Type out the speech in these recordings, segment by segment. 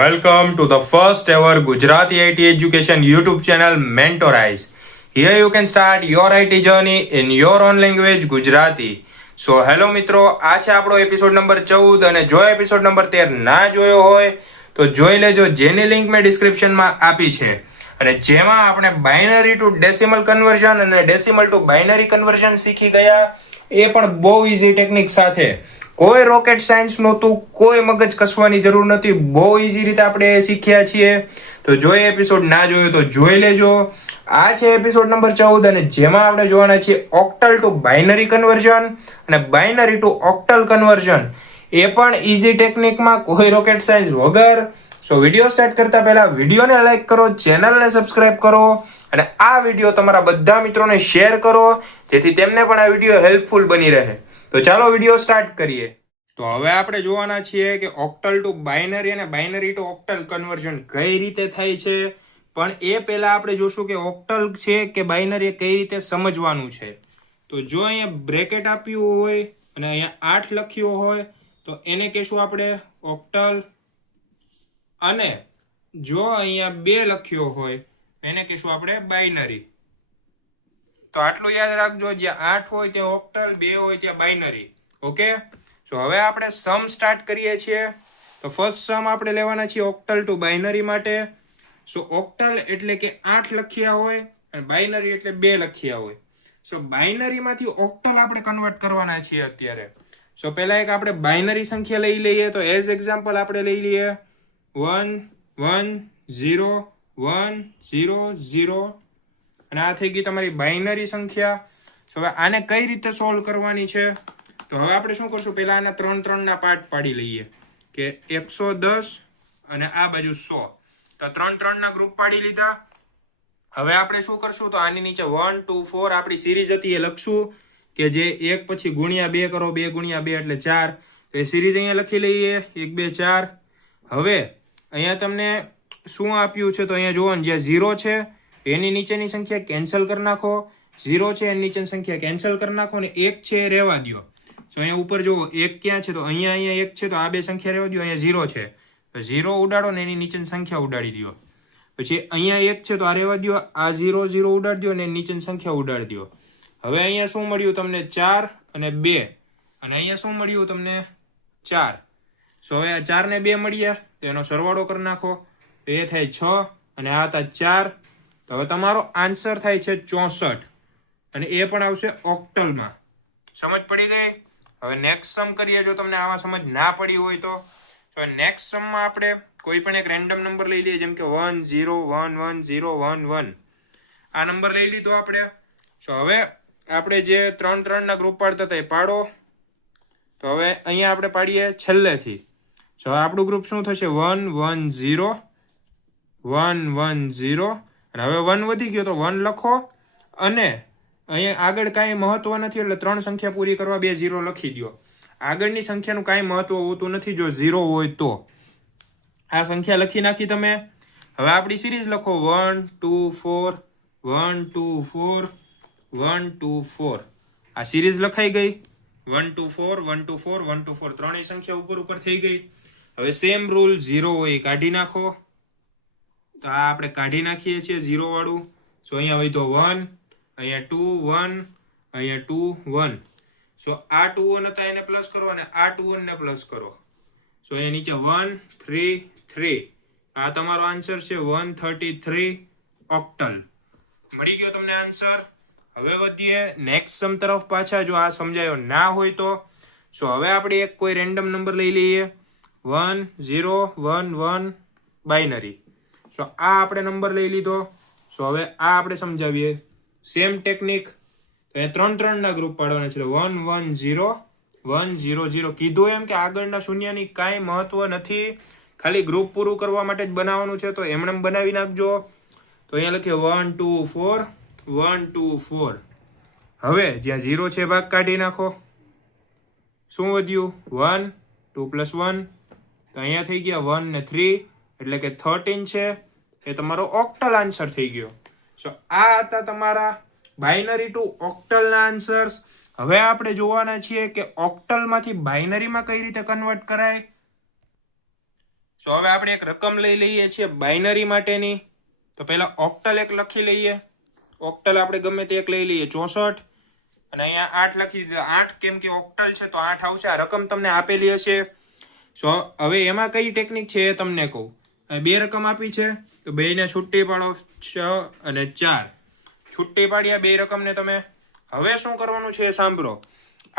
Welcome to the first ever Gujarati IT education YouTube channel Mentorize. Here you can start your IT journey in your own language Gujarati. So hello મિત્રો, આ છે આપણો episode number 14 અને જો episode number 13 ના જોયો હોય તો જોઈ લેજો, જેની લિંક મેં ડિસ્ક્રિપ્શનમાં આપી છે. અને જેમાં આપણે બાઇનરી ટુ ડેસિમલ કન્વર્ઝન અને ડેસિમલ ટુ બાઇનરી કન્વર્ઝન શીખી ગયા, એ પણ બહુ ઇઝી ટેકનિક સાથે. કોઈ રોકેટ સાયન્સ નહોતું, કોઈ મગજ કસવાની જરૂર નથી, બહુ ઇઝી રીતે આપણે શીખ્યા છીએ. તો જો એ એપિસોડ ના જોયો તો જોઈ લેજો. આ છે એપિસોડ નંબર 14 અને જેમાં આપણે જોવાના છીએ ઓક્ટલ ટુ બાઇનરી કન્વર્ઝન અને બાઇનરી ટુ ઓક્ટલ કન્વર્ઝન, એ પણ ઇઝી ટેકનિકમાં, કોઈ રોકેટ સાયન્સ વગર. સો વિડીયો સ્ટાર્ટ કરતા પહેલા વિડીયોને લાઈક કરો, ચેનલને સબસ્ક્રાઇબ કરો અને આ વિડીયો તમારા બધા મિત્રોને શેર કરો, જેથી તેમને પણ આ વિડીયો હેલ્પફુલ બની રહે. તો ચાલો વિડીયો સ્ટાર્ટ કરીએ. તો હવે આપણે જોવાના છીએ કે ઓક્ટલ ટુ બાઇનરી અને બાઇનરી ટુ ઓક્ટલ કન્વર્ઝન કઈ રીતે થાય છે. પણ એ પહેલા આપણે જોશું કે ઓક્ટલ છે કે બાઇનરી કઈ રીતે સમજવાનું છે. તો જો અહીંયા બ્રેકેટ આપ્યું હોય અને અહીંયા 8 લખ્યો હોય તો એને કહેશું આપણે ઓક્ટલ, અને જો અહીંયા 2 લખ્યો હોય એને કહેશું આપણે બાઇનરી. તો આટલું યાદ રાખજો, જ્યાં 8 હોય ત્યાં ઓક્ટલ, 2 હોય ત્યાં બાઇનરી. ઓકે, તો હવે આપણે સમ સ્ટાર્ટ કરીએ છીએ. તો ફર્સ્ટ સમ આપણે લેવાના છીએ ઓક્ટલ ટુ બાઇનરી માટે. સો ઓક્ટલ એટલે કે 8 લખ્યા હોય અને બાઇનરી એટલે 2 લખ્યા હોય. સો બાઇનરીમાંથી ઓક્ટલ આપણે કન્વર્ટ કરવાના છીએ અત્યારે. સો પહેલા એક આપણે બાઇનરી સંખ્યા લઈ લઈએ. તો એઝ એક્ઝામ્પલ આપણે લઈ લઈએ 1 1 0 1 0 0 અને આ થઈ ગઈ તમારી બાઇનરી સંખ્યા. સો હવે આને કઈ રીતે સોલ્વ કરવાની છે, તો હવે આપણે શું કરશું, પહેલા આના 3 3 ના પાર્ટ પાડી લઈએ કે 110 અને આ બાજુ 100. તો 3 3 ના ગ્રુપ પાડી લીધા. હવે આપણે શું કરશું, તો આની નીચે 1 2 4 આપણી સિરીઝ હતી એ લખશું, કે જે 1 પછી ગુણ્યા 2 કરો, 2 ગુણ્યા 2 એટલે 4. તો એ સિરીઝ અહીંયા લખી લઈએ 1 2 4. હવે અહીંયા તમને શું આપ્યું છે, તો અહીંયા જુઓ ને, જ્યાં 0 છે એની નીચેની સંખ્યા કેન્સલ કરી નાખો, 0 છે એની નીચેની સંખ્યા કેન્સલ કરી નાખો, ને 1 છે એ રહેવા દો. તો અહીંયા ઉપર જુઓ 1 ક્યાં છે, તો અહીંયા 1 છે, તો આ બે સંખ્યા રહેવા દો. અહીંયા 0 છે તો 0 ઉડાડો ને એની નીચેની સંખ્યા ઉડાડી દો. પછી અહીંયા 1 છે તો આ રહેવા દો, આ 0 0 ઉડાડી દો ને એની નીચેની સંખ્યા ઉડાડી દો. હવે અહીંયા શું મળ્યું તમને, 4 અને 2, અને અહીંયા શું મળ્યું તમને 4. સો હવે આ 4 ને 2 મળ્યા તો એનો સરવાળો કરી નાખો, તો એ થાય 6 અને આ હતા 4. તો હવે તમારો આન્સર થાય છે 64 અને એ પણ આવશે ઓક્ટલમાં. સમજ પડી ગઈ? હવે નેક્સ્ટ સમ કરીએ. જો તમને આમાં સમજ ના પડી હોય તો નેક્સ્ટ સમમાં આપણે કોઈ પણ એક રેન્ડમ નંબર લઈ લઈએ, જેમ કે 1 0 1 1 0 1 1. આ નંબર લઈ લીધો આપણે. તો હવે આપણે જે 3 3 ના ગ્રુપ પાડતા હતા એ પાડો. તો હવે અહીંયા આપણે પાડીએ છેલ્લેથી. તો આપણું ગ્રુપ શું થશે, 1 1 0 1 1 0. અને હવે 1 વધી ગયો તો 1 લખો, અને અહીંયા આગળ કાંઈ મહત્વ નથી એટલે 3 સંખ્યા પૂરી કરવા 2 0 લખી દો. આગળની સંખ્યાનું કાંઈ મહત્વ હોતું નથી જો 0 હોય તો. આ સંખ્યા લખી નાખી તમે. હવે આપણી સિરીઝ લખો 1 2 4 1 2 4 1 2 4. આ સિરીઝ લખાઈ ગઈ. 1 2 4 1 2 4 1 2 4 ત્રણેય સંખ્યા ઉપર થઈ ગઈ. હવે સેમ રૂલ, 0 હોય એ કાઢી નાખો. તો આ આપણે કાઢી નાખીએ છીએ 0 વાળું. સો અહીંયા હોય તો 1, અહીંયા 2 1, અહીંયા 2 1. સો આ 2 1 હતા એને પ્લસ કરો અને આ 2 1 ને પ્લસ કરો. સો અહીંયા નીચે 1 3 3. આ તમારો આન્સર છે 133 ઓક્ટલ. મળી ગયો તમને આન્સર. હવે વધીએ નેક્સ્ટ સમ તરફ પાછા. જો આ સમજાયો ના હોય તો સો હવે આપણે એક કોઈ રેન્ડમ નંબર લઈ લઈએ, 1 0 1 1 બાઇનરી. સો આ આપણે નંબર લઈ લીધો. સો હવે આ આપણે સમજાવીએ સેમ ટેકનિક. તો એ 3 3 ના ગ્રુપ પાડવાના છે, 1 1 0 1 0 0. કીધું એમ કે આગળના શૂન્યની કાંઈ મહત્વ નથી, ખાલી ગ્રુપ પૂરું કરવા માટે જ બનાવવાનું છે. તો એમને બનાવી નાખજો. તો અહીંયા લખીએ 1 2 4 1 2 4. હવે જ્યાં 0 છે ભાગ કાઢી નાખો. શું વધ્યું, 1 2 + 1. તો અહીંયા થઈ ગયા 1 ને 3 એટલે કે 13 છે. એ તમારો ઓક્ટલ આન્સર થઈ ગયો. સો આ હતા તમારા બાઇનરી ટુ ઓક્ટલના આન્સર્સ. હવે આપણે જોવાના છીએ કે ઓક્ટલમાંથી બાઇનરીમાં કઈ રીતે કન્વર્ટ કરાય. સો હવે આપણે એક રકમ લઈ લઈએ છીએ બાઇનરી માટેની. તો પહેલાં ઓક્ટલ એક લખી લઈએ. ઓક્ટલ આપણે ગમે તે એક લઈ લઈએ 64 અને અહીંયા 8 લખી દીધા. 8 કેમ કે ઓક્ટલ છે તો 8 આવશે. આ રકમ તમને આપેલી હશે. સો હવે એમાં કઈ ટેકનિક છે એ તમને કહું. બે રકમ આપી છે તો બેને છૂટી પાડો 6 અને 4. છૂટી પાડ્યા બે રકમને તમે. હવે શું કરવાનું છે એ સાંભળો.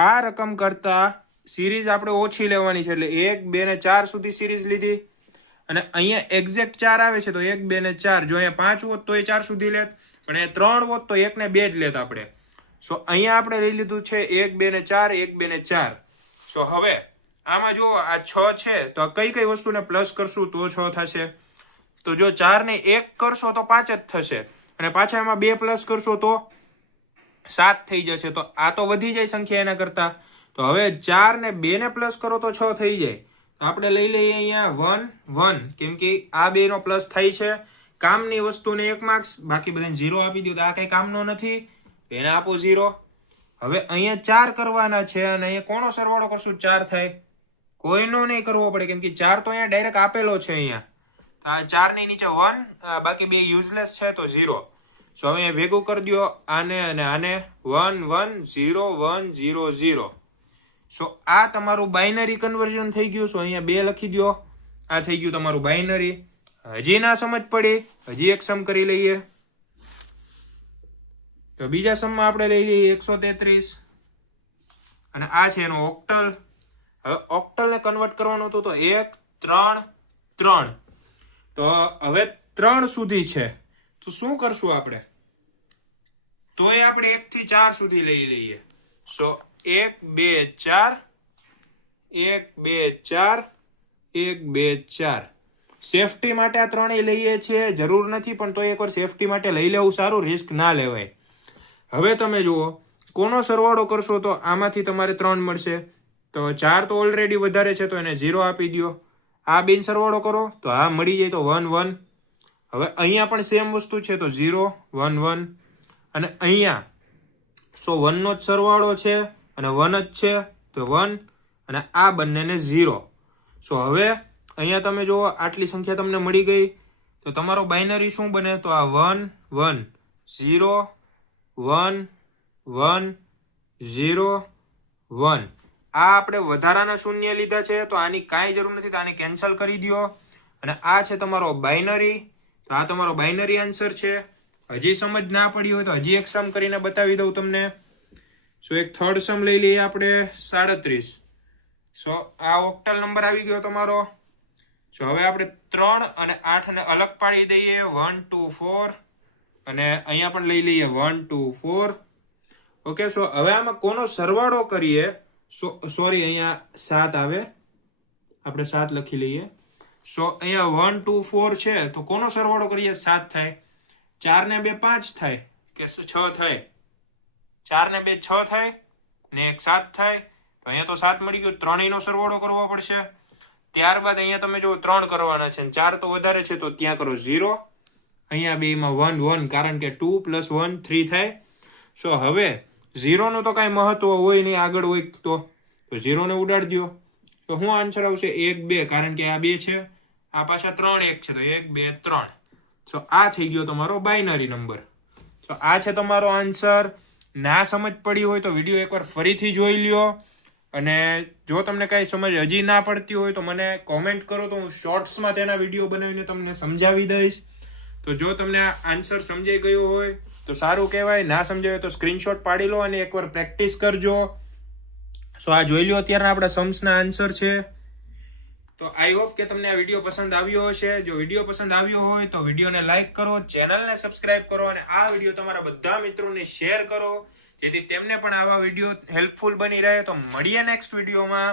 આ રકમ કરતા સિરીઝ આપણે ઓછી લેવાની છે એટલે 1 2 ને 4 સુધી સિરીઝ લીધી અને અહીંયા એક્ઝેક્ટ 4 આવે છે તો 1 2 ને 4. જો અહીંયા 5 હોત તો એ 4 સુધી લેત, પણ એ 3 હોત તો 1 ને 2 જ લેત આપણે. સો અહીંયા આપણે લઈ લીધું છે 1 2 ને 4 1 2 ને 4. સો હવે આમાં જો આ 6 છે તો કઈ કઈ વસ્તુને પ્લસ કરશું તો 6 થશે. તો જો 4 ને 1 કરશો તો 5 જ થશે અને પાછા એમાં 2 પ્લસ કરશો તો 7 થઈ જશે. તો આ તો વધી જાય સંખ્યા એના કરતા. તો હવે 4 ને 2 ને પ્લસ કરો તો 6 થઈ જાય. તો આપણે લઈ લઈએ અહીંયા 1 1 કેમ કે આ બે નો પ્લસ થાય છે. કામની વસ્તુને 1 માર્ક્સ, બાકી બધાને 0 આપી દો. તો આ કઈ કામનો નથી, એને આપો 0. હવે અહીંયા 4 કરવાના છે અને અહીંયા કોનો સરવાળો કરશું 4 થાય. કોઈનો નહીં કરવો પડે કેમ કે 4 તો અહીંયા ડાયરેક્ટ આપેલો છે. અહીંયા આ 4 ની નીચે 1, બાકી બે યુઝલેસ છે તો 0. સો હવે ભેગું કરી દો આને અને આને 1 1 0 1 0 0. સો આ તમારું બાઇનરી કન્વર્ઝન થઈ ગયું. સો અહીંયા 2 લખી દો. આ થઈ ગયું તમારું બાઇનરી. હજી ના સમજ પડી, હજી એક સમ કરી લઈએ. તો બીજા સમમાં આપણે લઈ લઈએ 133 અને આ છે એનો ઓક્ટલ. હવે ઓક્ટલને કન્વર્ટ કરવાનું હતું તો 1 3 3. તો હવે 3 સુધી છે તો શું કરશું આપણે? તો એ આપણે 1 થી 4 સુધી લઈ લઈએ. સો 1 2 4 1 2 4 1 2 4. સેફટી માટે આ ત્રણેય લઈએ છીએ. જરૂર નથી પણ તો એકવાર સેફટી માટે લઈ લેવું સારું, રિસ્ક ના લેવાય. હવે તમે જુઓ કોનો સરવાળો કરશો તો આમાંથી તમારે 3 મળશે. તો 4 તો ઓલરેડી વધારે છે તો એને 0 આપી દો. આ બેન સરવાળો કરો તો આ મળી જાય તો 1 1. હવે અહીંયા પણ સેમ વસ્તુ છે તો 0 1 1 અને અહીંયા સો 1 નો જ સરવાળો છે અને 1 જ છે તો 1 અને આ બંનેને 0. સો હવે અહીંયા તમે જુઓ આટલી સંખ્યા તમને મળી ગઈ. તો તમારો બાઇનરી શું બને? તો આ 1 1 0 1 1 0 1. આ આપણે વધારાના શૂન્ય લીધા છે તો આની કાંઈ જરૂર નથી, તો આને કેન્સલ કરી દો. અને આ છે તમારો બાઇનરી. તો આ તમારો બાઇનરી આન્સર છે. હજી સમજ ના પડી હોય તો હજી એક સમ કરીને બતાવી દઉં તમને. સો એક થર્ડ સમ લઈ લઈએ આપણે 37. સો આ ઓક્ટલ નંબર આવી ગયો તમારો. સો હવે આપણે 3 અને 8 ને અલગ પાડી દઈએ. 1 2 4 અને અહીંયા પણ લઈ લઈએ 1 2 4. ઓકે. સો હવે આમાં કોનો સરવાળો કરીએ? સોરી અહીંયા 7 આવે, આપણે 7 લખી લઈએ. સો અહીંયા 1 2 4 છે તો કોનો સરવાળો કરીએ? 7 થાય. 4 ને 2 5 થાય કે 6 થાય? 4 ને 2 6 થાય ને 1 7 થાય. તો અહીંયા તો 7 મળી ગયો. ત્રણેયનો સરવાળો કરવો પડશે. ત્યારબાદ અહીંયા તમે જો 3 કરવાના છે, 4 તો વધારે છે તો ત્યાં કરો 0. અહીંયા બેમાં 1 1 કારણ કે 2 + 1 3 થાય. સો હવે 0 નું તો કાંઈ મહત્વ હોય નહીં, આગળ હોય તો 0 ને ઉડાડી દો. તો શું આન્સર આવશે? 1 2 કારણ કે આ 2 છે, આ પાછા 3 1 છે તો 1 2 3. સો આ થઈ ગયો તમારો બાઇનરી નંબર. તો આ છે તમારો આન્સર. ના સમજ પડી હોય તો વિડીયો એકવાર ફરીથી જોઈ લ્યો અને જો તમને કાંઈ સમજ હજી ના પડતી હોય તો મને કોમેન્ટ કરો તો હું શોર્ટ્સમાં તેના વિડીયો બનાવીને તમને સમજાવી દઈશ. તો જો તમને આ આન્સર સમજાઈ ગયો હોય તો સારું કહેવાય. ના સમજાય તો સ્ક્રીનશોટ પાડી લો અને એકવાર પ્રેક્ટિસ કરજો. સો આ જોઈ લો અત્યારના આપણા सम्सના આન્સર છે. તો આઈ હોપ કે તમને આ વિડીયો પસંદ આવ્યો હશે. જો વિડીયો પસંદ આવ્યો હોય તો વિડીયોને લાઇક કરો, ચેનલને સબસ્ક્રાઇબ કરો અને આ વિડીયો તમારા બધા મિત્રોને શેર કરો જેથી તેમને પણ આવા વિડીયો હેલ્પફુલ બની રહે. તો મળીએ નેક્સ્ટ વિડીયોમાં.